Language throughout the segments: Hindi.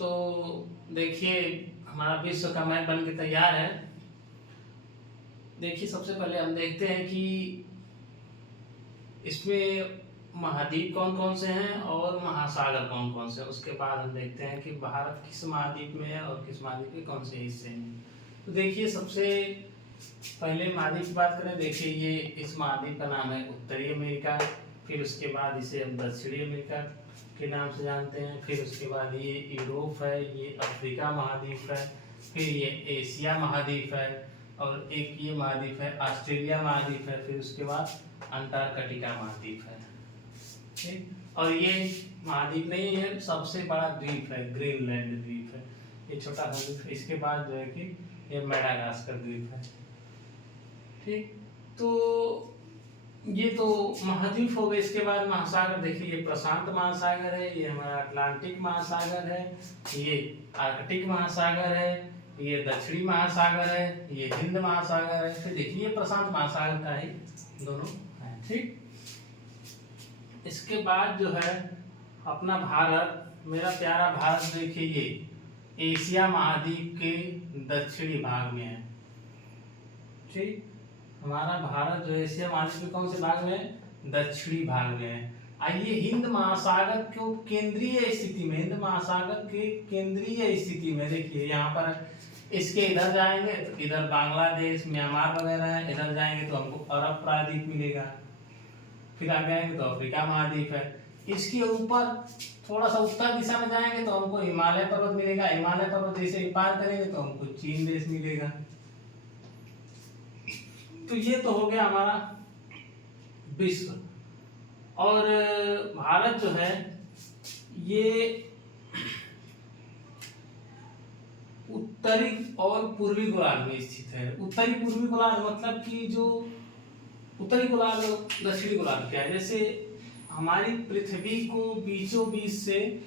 तो देखिए, हमारा विश्व का मैप बन के तैयार है। देखिए, सबसे पहले हम देखते हैं कि इसमें महाद्वीप कौन कौन से हैं और महासागर कौन कौन से हैं। उसके बाद हम देखते हैं कि भारत किस महाद्वीप में है और किस महाद्वीप के कौन से हिस्से हैं। तो देखिए, सबसे पहले महाद्वीप की बात करें। देखिए, ये इस महाद्वीप का नाम है उत्तरी अमेरिका। फिर उसके बाद इसे हम दक्षिणी अमेरिका के नाम से जानते हैं। फिर उसके बाद ये यूरोप है, ये अफ्रीका महाद्वीप है, फिर ये एशिया महाद्वीप है, और एक ये महाद्वीप है ऑस्ट्रेलिया महाद्वीप है। फिर उसके बाद अंटार्कटिका महाद्वीप है। ठीक, और ये महाद्वीप नहीं है, सबसे बड़ा द्वीप है ग्रीनलैंड द्वीप है, ये छोटा सा द्वीप है। इसके बाद जो है कि ये मेडागास्कर द्वीप है। ठीक, तो ये तो महाद्वीप हो गए। इसके बाद महासागर, देखिए ये प्रशांत महासागर है, ये हमारा अटलांटिक महासागर है, ये आर्कटिक महासागर है, ये दक्षिणी महासागर है, ये हिंद महासागर है। फिर देखिए ये प्रशांत महासागर का ही दोनों है। ठीक, इसके बाद जो है अपना भारत, मेरा प्यारा भारत, देखिए ये एशिया महाद्वीप के दक्षिणी भाग में है। ठीक, हमारा भारत जो एशिया महाद्वीप के कौन से भाग में है? दक्षिणी भाग में है। आइए हिंद महासागर को केंद्रीय स्थिति में, हिंद महासागर के केंद्रीय स्थिति में देखिए, यहाँ पर इसके इधर जाएंगे तो इधर बांग्लादेश, म्यांमार वगैरह है। इधर जाएंगे तो हमको अरब प्रायद्वीप मिलेगा। फिर आगे आएंगे तो अफ्रीका महाद्वीप है। इसके ऊपर थोड़ा सा उत्तर दिशा में जाएंगे तो हमको हिमालय पर्वत मिलेगा। हिमालय पर्वत जैसे पार करेंगे तो हमको चीन देश मिलेगा। तो ये तो हो गया हमारा विश्व। और भारत जो है ये उत्तरी और पूर्वी गोलार्ध में स्थित है। उत्तरी पूर्वी गोलार्ध मतलब कि जो उत्तरी गोलार्ध दक्षिणी गोलार्ध क्या है, जैसे हमारी पृथ्वी को बीचों बीच से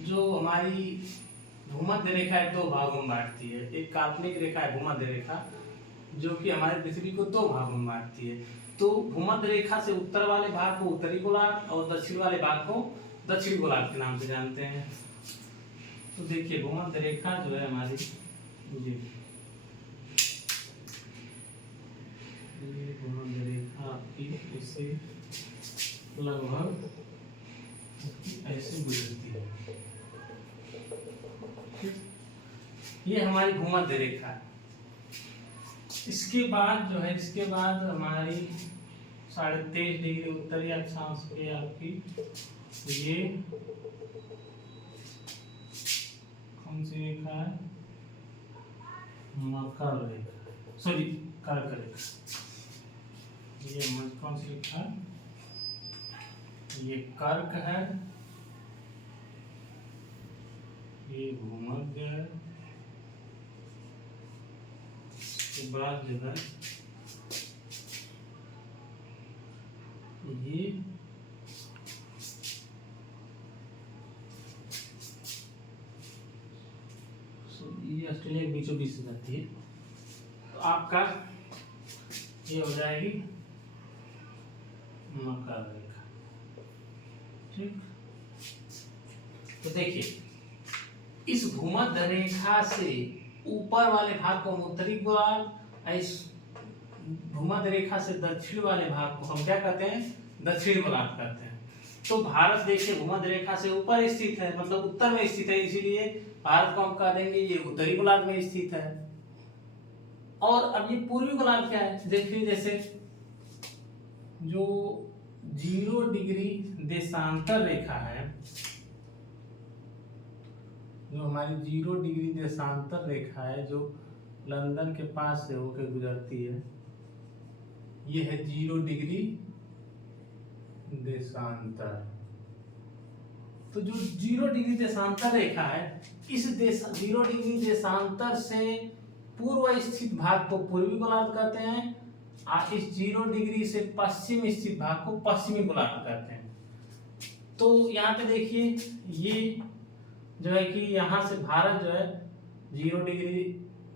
जो हमारी भूमध्य रेखा है दो भागों में बांटती है। एक काल्पनिक रेखा है भूमध्य रेखा, जो कि हमारी पृथ्वी को दो भागों में बांटती है। तो भूमध्य रेखा से उत्तर वाले भाग को उत्तरी गोलार्ध और दक्षिण वाले भाग को दक्षिणी गोलार्ध के नाम से जानते हैं। तो देखिए भूमध्य रेखा जो है हमारी, ये भूमध्य रेखा आपकी इससे लगभग ऐसे गुजरती है। ये हमारी भूमध्य रेखा है। इसके बाद जो है, इसके बाद हमारी 23.5 डिग्री उत्तरी अक्षांश पे आपकी ये कौन सी रेखा है? मकर रेखा, सॉरी कर्क रेखा। ये कौन सी रेखा है? ये कर्क है, ये भूमध्य है। इसके बाद जो है ये ऑस्ट्रेलिया के बीचों बीच से जाती है। तो आपका ये हो जाएगी मकर रेखा। ठीक, तो देखिए इस भूमध्य रेखा से ऊपर वाले भाग को हम उत्तरी गोलार्ध, इस भूमध्य रेखा से दक्षिण वाले भाग को हम क्या कहते हैं? दक्षिण गोलार्ध कहते हैं। तो भारत देखिए भूमध्य रेखा से ऊपर स्थित है, मतलब उत्तर में स्थित है, इसीलिए भारत को हम कह देंगे ये उत्तरी गोलार्ध में स्थित है। और अब ये पूर्वी गोलार्ध क्या है? देखिए जैसे जो 0 डिग्री देशांतर रेखा है, जो हमारी 0 डिग्री देशांतर रेखा है, जो लंदन के पास से होकर गुजरती है, ये है 0 डिग्री देशांतर। तो जो 0 डिग्री देशांतर रेखा है, इस 0 डिग्री देशांतर से पूर्व स्थित भाग को पूर्वी गोलार्ध कहते हैं, और इस 0 डिग्री से पश्चिम स्थित भाग को पश्चिमी गोलार्ध कहते हैं। तो यहाँ पे देखिए ये जो है कि यहाँ से भारत जो है 0 डिग्री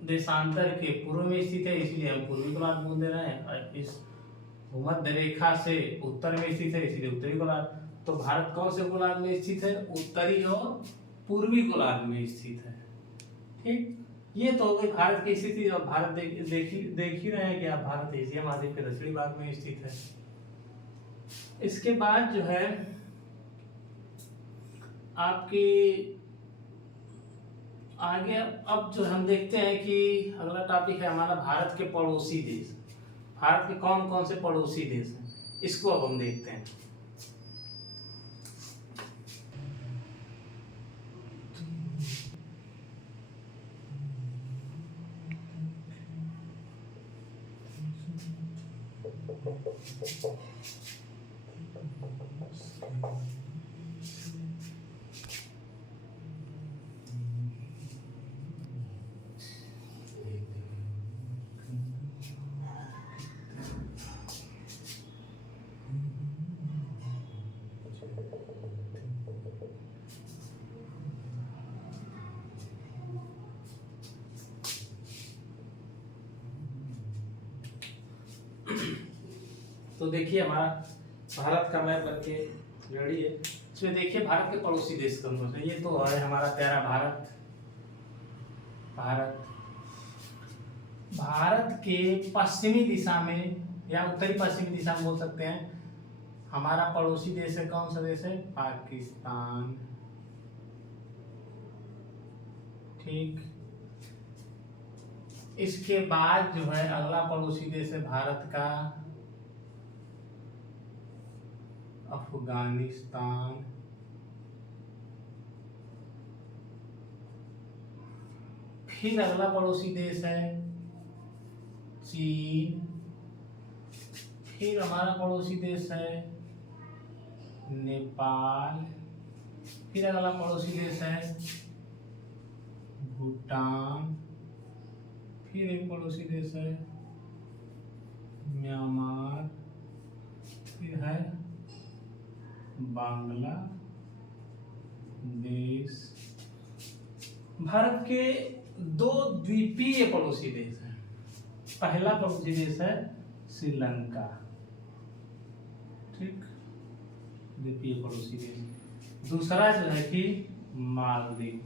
देशांतर के पूर्व में स्थित है, इसलिए हम पूर्वी गोलार्ध बोल दे रहे हैं। और इस भूमध्य रेखा से उत्तर में स्थित है, इसलिए उत्तरी गोलार्ध। तो भारत कौन से गोलार्ध में स्थित है? उत्तरी और पूर्वी गोलार्ध में स्थित है। ठीक, ये तो हो गई भारत की स्थिति। और भारत देख ही रहे हैं कि आप, भारत एशिया महाद्वीप के दक्षिणी भाग में स्थित है। इसके बाद जो है आपकी आगे, अब जो हम देखते हैं कि अगला टॉपिक है हमारा भारत के पड़ोसी देश। भारत के कौन कौन से पड़ोसी देश हैं, इसको अब हम देखते हैं। तो देखिए हमारा भारत का मैप बनके रेडी है। इसमें देखिए भारत के पड़ोसी देश कौन कौन से। ये तो है हमारा प्यारा भारत। भारत के पश्चिमी दिशा में या उत्तरी पश्चिमी दिशा में बोल सकते हैं, हमारा पड़ोसी देश है। कौन सा देश है? पाकिस्तान। ठीक, इसके बाद जो है अगला पड़ोसी देश है भारत का अफगानिस्तान। फिर अगला पड़ोसी देश है चीन। फिर हमारा पड़ोसी देश है नेपाल। फिर अगला पड़ोसी देश है भूटान। फिर एक पड़ोसी देश है म्यांमार। फिर है बांग्लादेश। भारत के दो द्वीपीय पड़ोसी देश हैं। पहला पड़ोसी देश है श्रीलंका। ठीक, द्वीपीय पड़ोसी देश। दूसरा जो है कि मालदीव।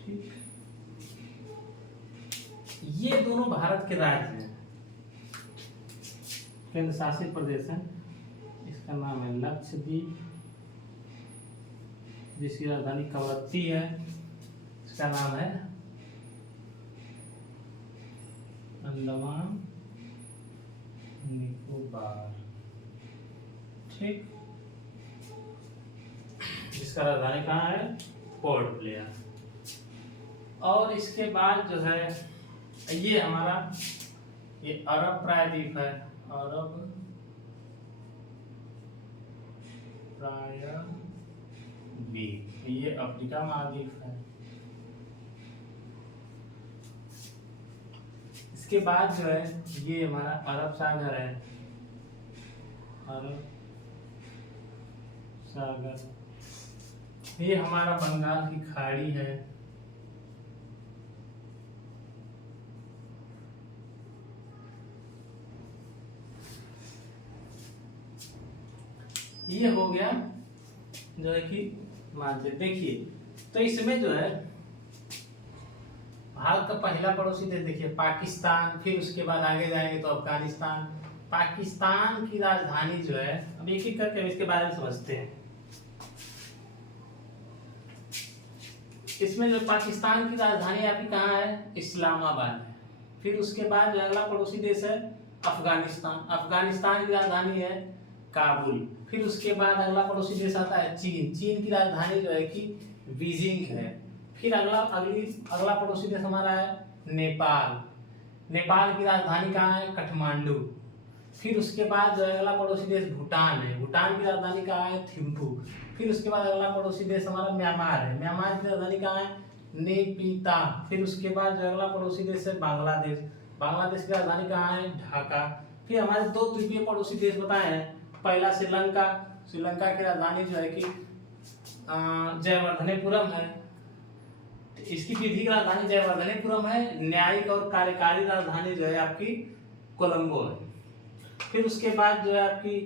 ठीक, ये दोनों भारत के राज्य हैं, केंद्र शासित प्रदेश हैं। इसका नाम है लक्षद्वीप, जिसकी राजधानी कवरत्ती है। इसका नाम है अंडमान निकोबार। ठीक, जिसका राजधानी कहाँ है? Port Blair. और इसके बाद जो है ये हमारा ये अरब प्रायद्वीप है। अरब प्रायद्वीप, ये अफ्रीका महाद्वीप है। इसके बाद जो है ये हमारा अरब सागर है। अरब सागर, ये हमारा बंगाल की खाड़ी है। ये हो गया जो है कि मानचित्र। देखिए तो इसमें जो है भारत का पहला पड़ोसी देश देखिए पाकिस्तान। फिर उसके बाद आगे जाएंगे तो अफगानिस्तान। पाकिस्तान की राजधानी जो है, अब एक एक करके इसके बारे में समझते हैं। इसमें जो पाकिस्तान की राजधानी आपकी कहाँ है? इस्लामाबाद है। फिर उसके बाद अगला पड़ोसी देश है अफगानिस्तान। अफगानिस्तान की राजधानी है काबुल। फिर उसके बाद अगला पड़ोसी देश आता है चीन। चीन की राजधानी जो है कि बीजिंग है। फिर अगला पड़ोसी देश हमारा है नेपाल। नेपाल की राजधानी कहाँ है? काठमांडू। फिर उसके बाद जो है अगला पड़ोसी देश भूटान है। भूटान की राजधानी कहाँ है? थिम्पू। फिर उसके बाद अगला पड़ोसी देश हमारा म्यांमार है। म्यांमार की राजधानी कहाँ है? नेपिता। फिर उसके बाद जो अगला पड़ोसी देश है बांग्लादेश। बांग्लादेश की राजधानी कहाँ है? ढाका। फिर हमारे दो द्वीपीय पड़ोसी देश बताए हैं। पहला श्रीलंका। श्रीलंका की राजधानी जो है कि जयवर्धनेपुरम है। इसकी विधिक राजधानी जयवर्धनेपुरम है। न्यायिक और कार्यकारी राजधानी जो है आपकी कोलंबो है। फिर उसके बाद जो है आपकी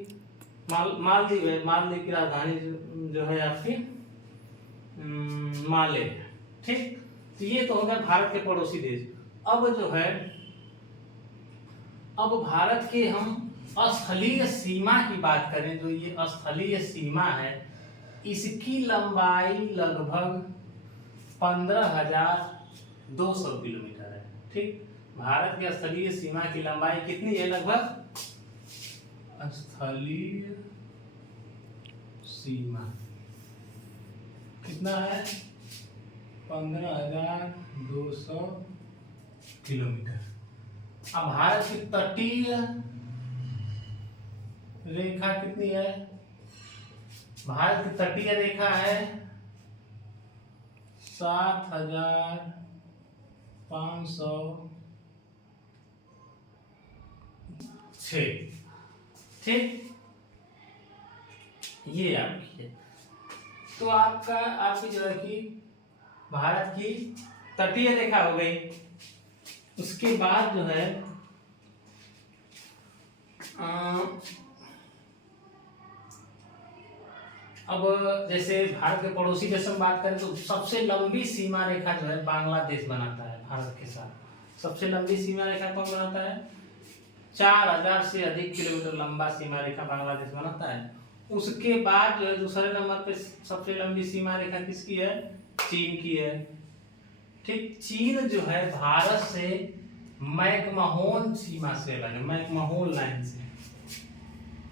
मालदीव है, मालदीव की राजधानी जो है आपकी माले। ठीक, तो ये तो हो गया भारत के पड़ोसी देश। अब जो है, अब भारत के हम स्थलीय सीमा की बात करें, जो ये स्थलीय सीमा है इसकी लंबाई लगभग 15,200 किलोमीटर है। ठीक, भारत के स्थलीय सीमा की लंबाई कितनी है? लगभग स्थलीय सीमा कितना है? 15,200 किलोमीटर। अब भारत की तटीय रेखा कितनी है? भारत की तटीय रेखा है 7,506। ठीक, ये आपकी है। तो आपकी जो है कि भारत की तटीय रेखा हो गई। उसके बाद जो है अब जैसे भारत के पड़ोसी देश में बात करें तो सबसे लंबी सीमा रेखा जो है बांग्लादेश बनाता है भारत के साथ। सबसे लंबी सीमा रेखा कौन बनाता है? 4,000 से अधिक किलोमीटर लंबा सीमा रेखा बांग्लादेश बनाता है। उसके बाद जो है दूसरे नंबर पे सबसे लंबी सीमा रेखा किसकी है? चीन की है। ठीक, चीन जो है भारत से मैकमोहन सीमा से अलग है, मैकमोहन लाइन से।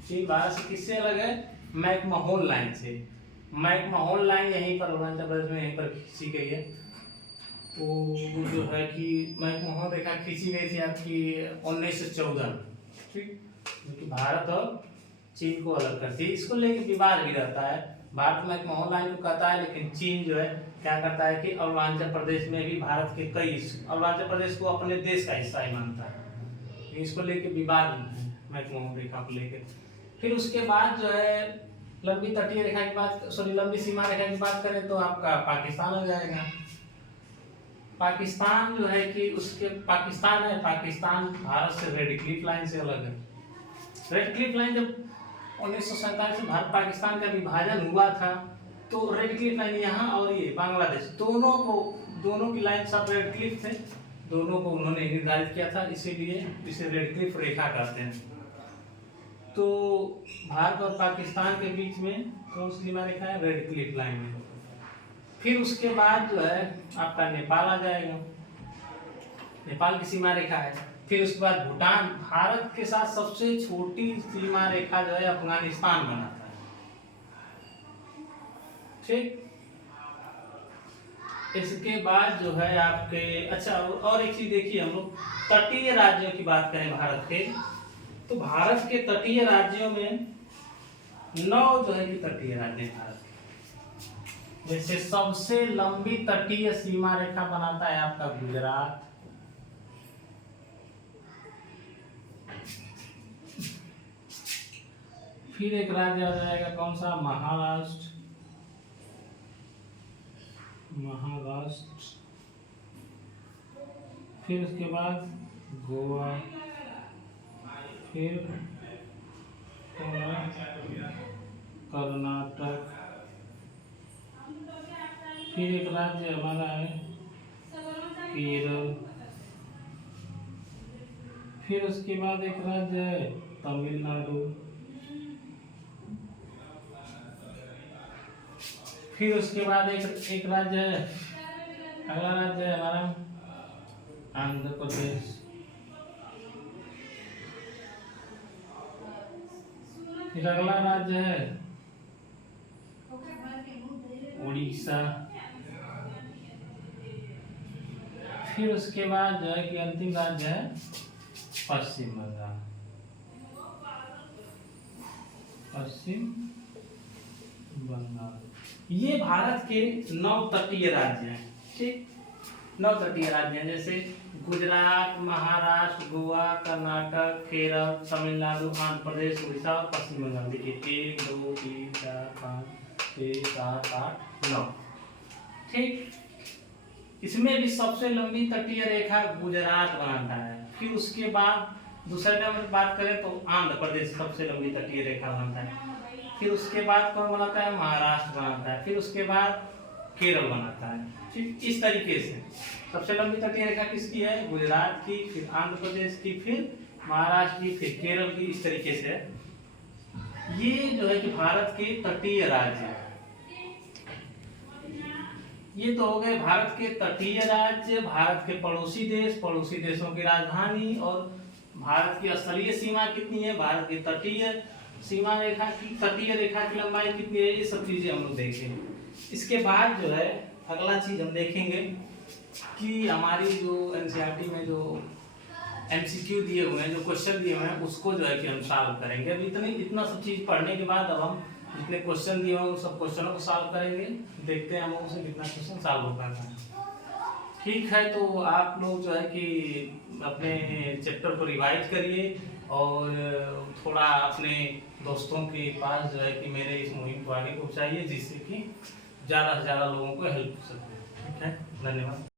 चीन भारत से किससे अलग है? मैकमोहन लाइन से। मैकमोहन लाइन यहीं पर अरुणाचल प्रदेश में यहीं पर खींची गई है। वो जो है कि मैकमोहन रेखा खींची गई थी आपकी 1914। ठीक, क्योंकि भारत और चीन को अलग करती है। इसको लेके विवाद भी रहता है। भारत मैकमोहन लाइन को कहता है, लेकिन चीन जो है क्या करता है कि अरुणाचल प्रदेश में भी भारत के अरुणाचल प्रदेश को अपने देश का हिस्सा ही मानता है। इसको लेके विवाद है मैकमोहन रेखा को लेके। फिर उसके बाद जो है लंबी तटीय रेखा की बात, लंबी सीमा रेखा की बात करें तो आपका पाकिस्तान हो जाएगा। पाकिस्तान जो है कि उसके पाकिस्तान है, पाकिस्तान भारत से रेड क्लिफ लाइन से अलग है। रेड क्लिफ लाइन जब 1947 में भारत पाकिस्तान का विभाजन हुआ था तो रेड क्लिफ लाइन यहाँ और ये बांग्लादेश दोनों की लाइन सब रेड क्लिफ थे। दोनों को उन्होंने निर्धारित किया था, इसीलिए इसे रेड क्लिफ रेखा कहते हैं। तो भारत और पाकिस्तान के बीच में कौन सी सीमा रेखा है? रेड क्लिफ लाइन है। फिर उसके बाद जो है आपका नेपाल आ जाएगा, नेपाल की सीमा रेखा है। फिर उसके बाद भूटान। भारत के साथ सबसे छोटी सीमा रेखा जो है अफगानिस्तान बनाता है। ठीक, इसके बाद जो है आपके अच्छा और एक चीज देखिए, हम लोग तटीय राज्यों की बात करें भारत के, तो भारत के तटीय राज्यों में 9 जो है कि तटीय राज्य हैं भारत के। जैसे सबसे लंबी तटीय सीमा रेखा बनाता है आपका गुजरात। फिर एक राज्य आ जाएगा कौन सा? महाराष्ट्र। फिर उसके बाद गोवा, फिर कर्नाटक, फिर एक राज्य हमारा है केरल, फिर उसके बाद एक राज्य है तमिलनाडु, फिर उसके बाद एक राज्य है, अगला राज्य है हमारा आंध्र प्रदेश, फिर अगला राज्य है उड़ीसा, फिर उसके बाद जो है कि अंतिम राज्य है पश्चिम बंगाल। ये भारत के 9 तटीय राज्य हैं। ठीक, 9 तटीय राज्य हैं, जैसे गुजरात, महाराष्ट्र, गोवा, कर्नाटक, केरल, तमिलनाडु, आंध्र प्रदेश, उड़ीसा और पश्चिम बंगाल। देखिए 1 2 3 4 5 6 7 8 9। ठीक, इसमें भी सबसे लंबी तटीय रेखा गुजरात बनाता है। फिर उसके बाद दूसरे नंबर पर बात करें तो आंध्र प्रदेश सबसे लंबी तटीय रेखा बनाता है। फिर उसके बाद कौन बनाता है? महाराष्ट्र बनाता है। फिर उसके बाद केरल बनाता है। ठीक इस तरीके से सबसे लंबी तटीय रेखा किसकी है? गुजरात की, फिर आंध्र प्रदेश की, फिर महाराष्ट्र की, फिर केरल की। इस तरीके से ये जो है कि भारत के तटीय राज्य है। ये तो हो गए भारत के तटीय राज्य, भारत के पड़ोसी देश, पड़ोसी देशों की राजधानी, और भारत की स्थलीय सीमा कितनी है, भारत की तटीय सीमा रेखा की, तटीय रेखा की लंबाई कितनी है, ये सब चीजें हम लोग देखेंगे। इसके बाद जो है अगला चीज हम देखेंगे कि हमारी जो एनसीईआरटी में जो एमसीक्यू दिए हुए हैं, जो क्वेश्चन दिए हुए हैं, उसको जो है कि हम सॉल्व करेंगे। अब इतना सब चीज पढ़ने के बाद अब हम जितने क्वेश्चन दिए हुए उन सब क्वेश्चनों को सॉल्व करेंगे। देखते हैं हम लोगों से कितना क्वेश्चन सॉल्व हो पाता है। ठीक है, तो आप लोग जो है कि अपने चैप्टर को रिवाइज करिए और थोड़ा अपने दोस्तों के पास जो है कि मेरे इस मुहिम को आगे पहुंचाइए, जिससे कि ज़्यादा से ज़्यादा लोगों को हेल्प हो सके। ठीक है, धन्यवाद।